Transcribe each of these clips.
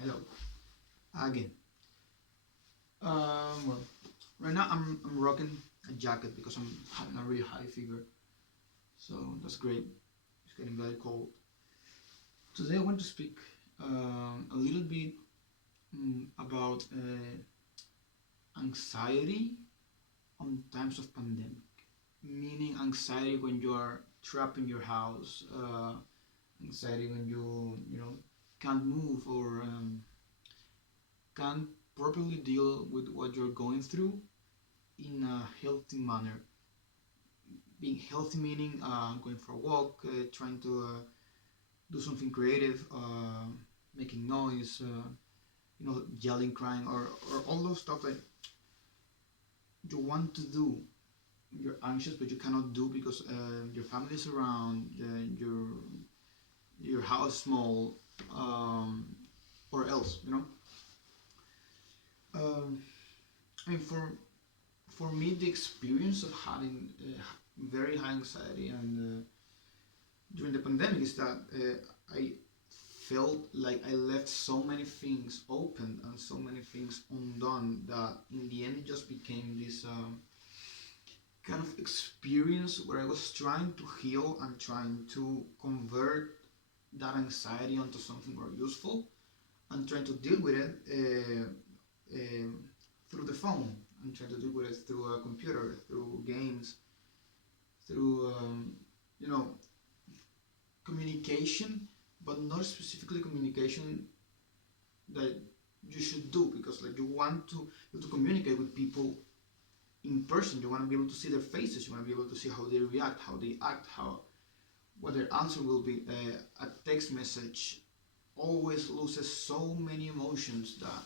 Hello again. Well, right now I'm rocking a jacket because I'm having a really high fever, so that's great. It's getting very cold. Today I want to speak a little bit about anxiety on times of pandemic, meaning anxiety when you are trapped in your house, anxiety when you can't move or can't properly deal with what you're going through in a healthy manner. Being healthy meaning going for a walk, trying to do something creative, making noise, yelling, crying, or all those stuff that you want to do. You're anxious, but you cannot do because your family is around, your house is small, or else, Um, I mean, for me, the experience of having very high anxiety and during the pandemic is that I felt like I left so many things open and so many things undone that in the end it just became this kind of experience where I was trying to heal and trying to convert that anxiety onto something more useful and trying to deal with it through the phone and trying to deal with it through a computer, through games, through you know communication, but not specifically communication that you should do because like you to communicate with people in person. You want to be able to see their faces. You want to be able to see how they react, how they act, how what their answer will be. A text message always loses so many emotions that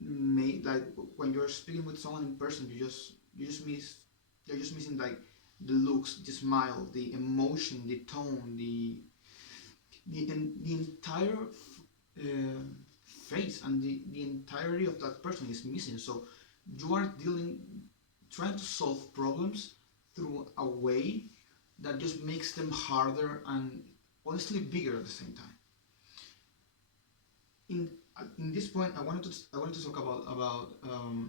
may like when you're speaking with someone in person, you just miss you're just missing like the looks, the smile, the emotion, the tone, the entire uh, face and the entirety of that person is missing. So you are trying to solve problems through a way that just makes them harder and honestly bigger at the same time. In this point, I wanted to talk about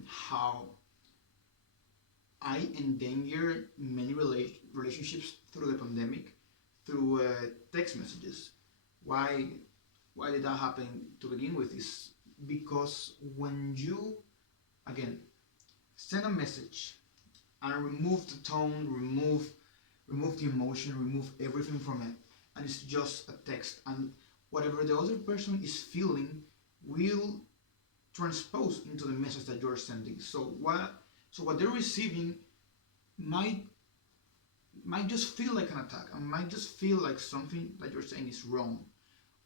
how I endangered many relationships through the pandemic through text messages. Why why did that happen to begin with? Is because when you again send a message and remove the tone, remove the emotion, remove everything from it, and it's just a text, and whatever the other person is feeling will transpose into the message that you're sending. So what they're receiving might might just feel like an attack and might just feel like something that you're saying is wrong.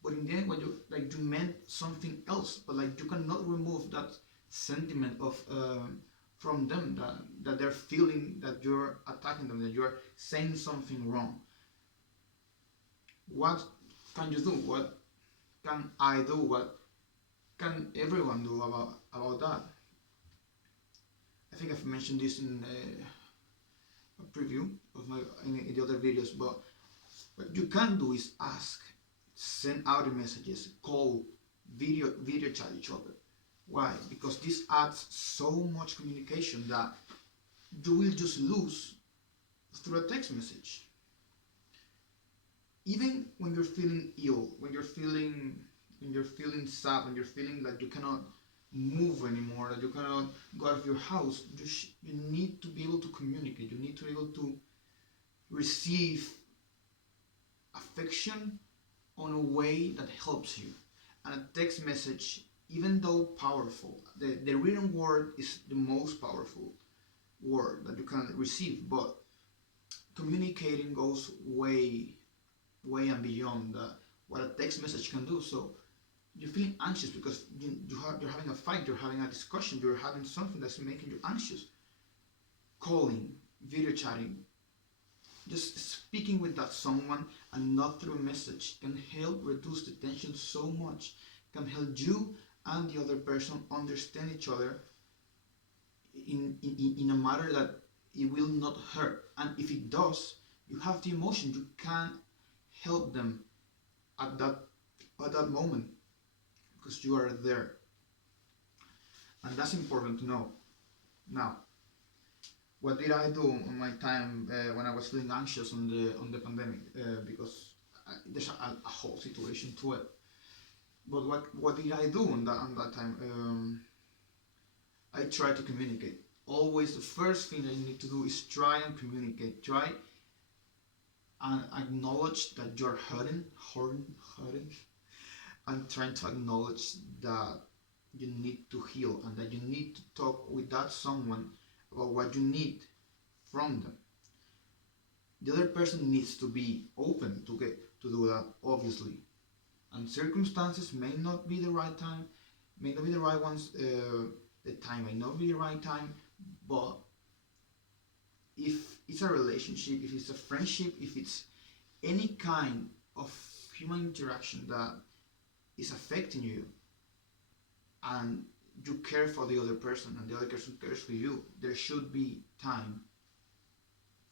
But in the end, when you meant something else, but like you cannot remove that sentiment of from them that they're feeling that you're attacking them, that you're saying something wrong. What can you do? What can I do? What can everyone do about that? I think I've mentioned this in a preview of my in the other videos, but what you can do is ask, send out messages, call, video chat each other. Why? Because this adds so much communication that you will just lose through a text message. Even when you're feeling ill, when you're feeling sad, when you're feeling like you cannot move anymore, that you cannot go out of your house, you need to be able to communicate. You need to be able to receive affection on a way that helps you. And a text message, even though powerful, the written word is the most powerful word that you can receive, but communicating goes way and beyond what a text message can do. So you're feeling anxious because you're having a fight, you're having a discussion, you're having something that's making you anxious. Calling, video chatting, just speaking with that someone and not through a message can help reduce the tension so much, can help you and the other person understand each other in a matter that it will not hurt. And if it does, you have the emotion, you can help them at that moment. because you are there, and that's important to know. Now, what did I do on my time when I was feeling anxious on the pandemic? Because there's a whole situation to it. But what did I do on that time? I try to communicate. Always the first thing that you need to do is try and communicate. Try and acknowledge that you're hurting, and trying to acknowledge that you need to heal and that you need to talk with that someone about what you need from them. The other person needs to be open to do that, obviously. And circumstances may not be the right time, may not be the right ones. The time may not be the right time, but if it's a relationship, if it's a friendship, if it's any kind of human interaction that is affecting you, and you care for the other person and the other person cares for you, there should be time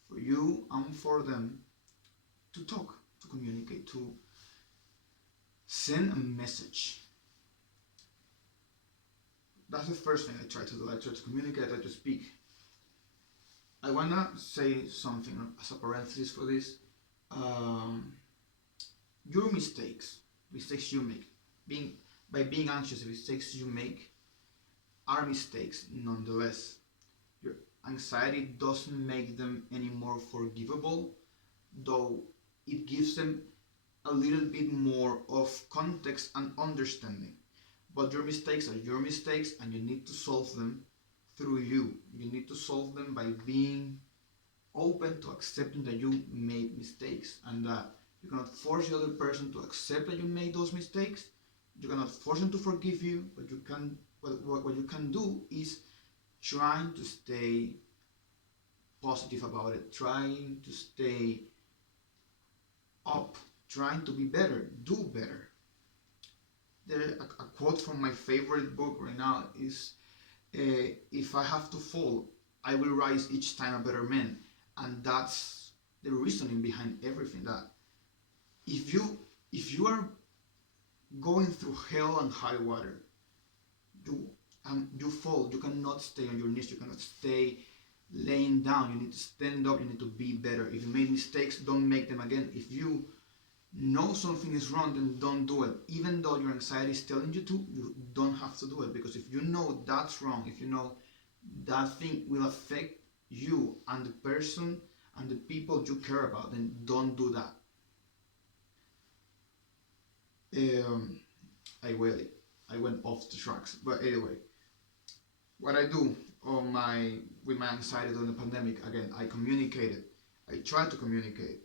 for you and for them to talk, to communicate, to send a message. That's the first thing I try to do. I try to communicate, I try to speak. I wanna say something as a parenthesis for this. Your mistakes you make, by being anxious, the mistakes you make are mistakes nonetheless. Your anxiety doesn't make them any more forgivable, though it gives them a little bit more of context and understanding. But your mistakes are your mistakes, and you need to solve them through you. You need to solve them by being open to accepting that you made mistakes, and that you cannot force the other person to accept that you made those mistakes. You cannot force them to forgive you, but you can. What you can do is trying to stay positive about it, trying to stay up, trying to be better, do better. A quote from my favorite book right now is, if I have to fall, I will rise each time a better man. And that's the reasoning behind everything. That if you are going through hell and high water, you fall. You cannot stay on your knees. You cannot stay laying down. You need to stand up. You need to be better. If you made mistakes, don't make them again. If you know something is wrong, then don't do it. Even though your anxiety is telling you to, you don't have to do it. Because if you know that's wrong, if you know that thing will affect you and the person and the people you care about, then don't do that. I went off the tracks, but anyway, what I do with my anxiety during the pandemic, again, I communicated. I try to communicate.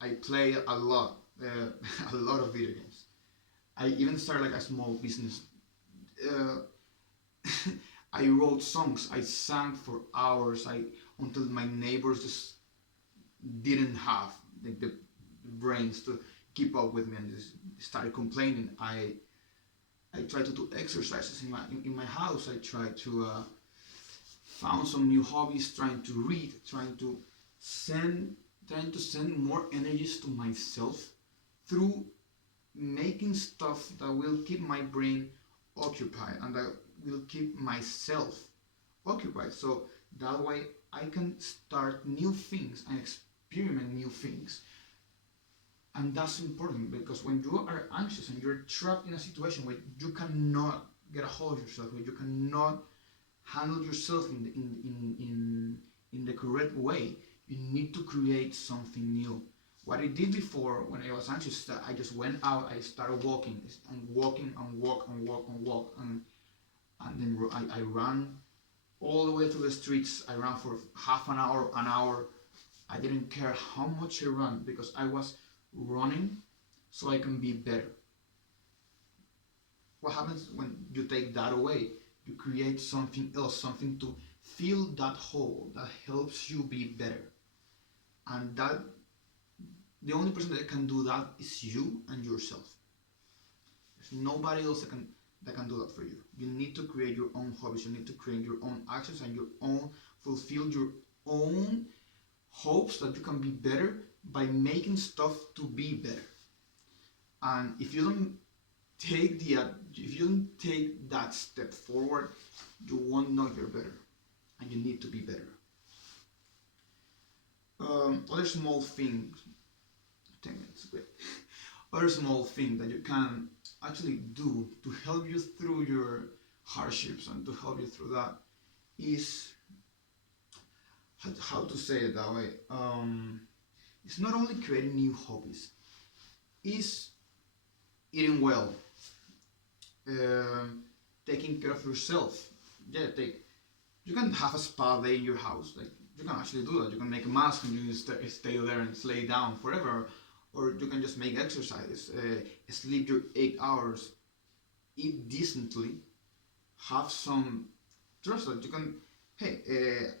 I play a lot, a lot of video games. I even started like a small business. Uh, I wrote songs. I sang for hours. Until my neighbors just didn't have the brains to keep up with me and just started complaining. I tried to do exercises in my house. I tried to found some new hobbies. Trying to read. Trying to send more energies to myself through making stuff that will keep my brain occupied and that will keep myself occupied, so that way I can start new things and experiment new things. And that's important, because when you are anxious and you're trapped in a situation where you cannot get a hold of yourself, where you cannot handle yourself in the correct way, you need to create something new. What I did before when I was anxious, that I just went out, I started walking and walking and walk, and then I ran all the way through the streets. I ran for half an hour. I didn't care how much I ran, because I was running so I can be better. What happens when you take that away? You create something else, something to fill that hole that helps you be better. And that the only person that can do that is you and yourself. There's nobody else that can do that for you. You need to create your own hobbies. You need to create your own actions and your own fulfill your own hopes that you can be better by making stuff to be better. And if you don't if you don't take that step forward, you won't know you're better, and you need to be better. Other small things, 10 minutes, great. Other small thing that you can actually do to help you through your hardships and to help you through that is, how to say it that way. It's not only creating new hobbies, it's eating well, um, taking care of yourself. Yeah, you can have a spa day in your house. Like, you can actually do that. You can make a mask and you stay there and lay down forever, or you can just make exercise, sleep your 8 hours, eat decently, have some trust that you can. Hey,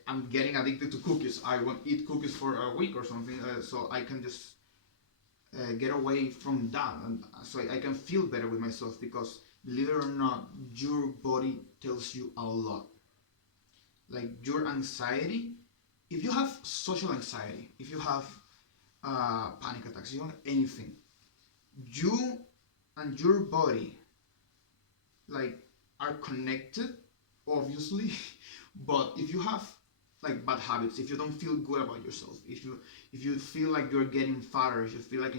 I'm getting addicted to cookies. I won't eat cookies for a week or something, so I can just get away from that, and so I can feel better with myself, because believe it or not, your body tells you a lot. Like, your anxiety, if you have social anxiety, if you have panic attacks, you have anything, you and your body, like, are connected, obviously. But if you have, like, bad habits, if you don't feel good about yourself, if you feel like you're getting fatter, if you feel like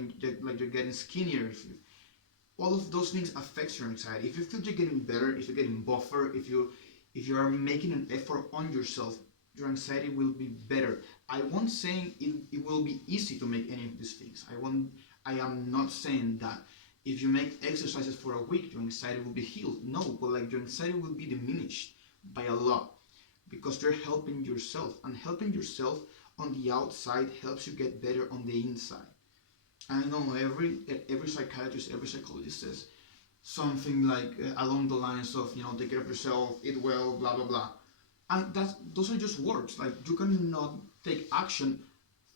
you're getting skinnier, all of those things affect your anxiety. If you feel you're getting better, if you're getting buffer, if you are making an effort on yourself, your anxiety will be better. I won't saying it will be easy to make any of these things. I am not saying that if you make exercises for a week, your anxiety will be healed. No, but like, your anxiety will be diminished by a lot, because you're helping yourself, and helping yourself on the outside helps you get better on the inside. I know every psychiatrist, every psychologist says something like, along the lines of, take care of yourself, eat well, blah blah blah, and those are just words. Like, you cannot take action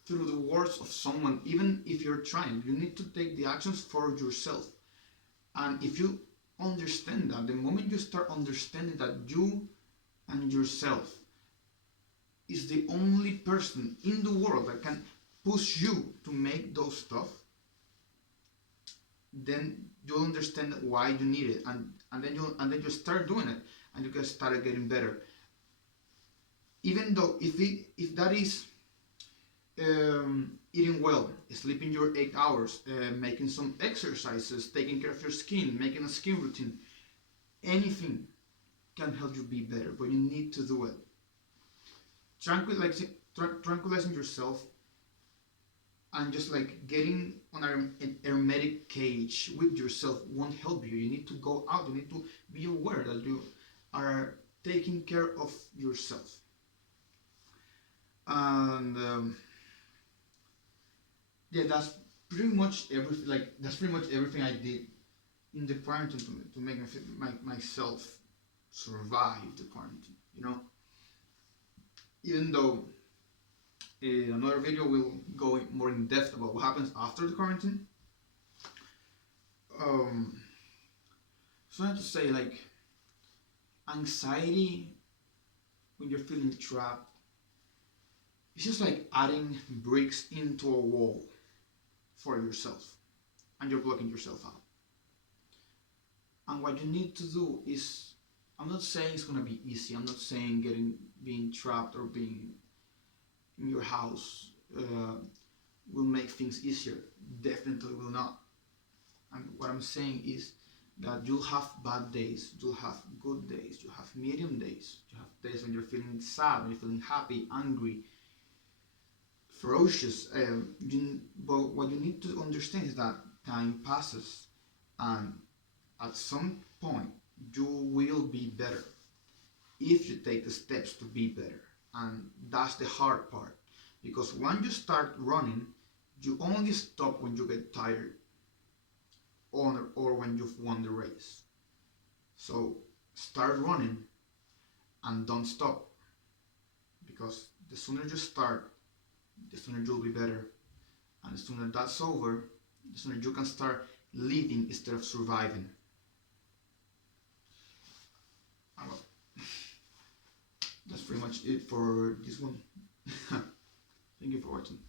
through the words of someone, even if you're trying. You need to take the actions for yourself, and if you understand that, the moment you start understanding that you and yourself is the only person in the world that can push you to make those stuff, then you'll understand why you need it, and then you start doing it, and you can start getting better. Even though, if that is, eating well, sleeping your 8 hours, making some exercises, taking care of your skin, making a skin routine, anything can help you be better, but you need to do it. Tranquilizing yourself, and just like getting on an hermetic cage with yourself won't help you. You need to go out. You need to be aware that you are taking care of yourself. And yeah, that's pretty much everything. Like, that's pretty much everything I did in the quarantine to make myself survive the quarantine. Even though, another video will go more in depth about what happens after the quarantine. Um, so I have to say, like, anxiety, when you're feeling trapped, it's just like adding bricks into a wall for yourself, and you're blocking yourself out. And what you need to do is, I'm not saying it's gonna be easy. I'm not saying being trapped or being in your house will make things easier. Definitely will not. And what I'm saying is that you'll have bad days, you'll have good days, you have medium days, you have days when you're feeling sad, when you're feeling happy, angry, ferocious. But what you need to understand is that time passes, and at some point you will be better if you take the steps to be better. And that's the hard part, because when you start running, you only stop when you get tired, or when you've won the race. So start running and don't stop, because the sooner you start, the sooner you'll be better, and the sooner that's over, the sooner you can start living instead of surviving. Well, that's pretty much it for this one. Thank you for watching.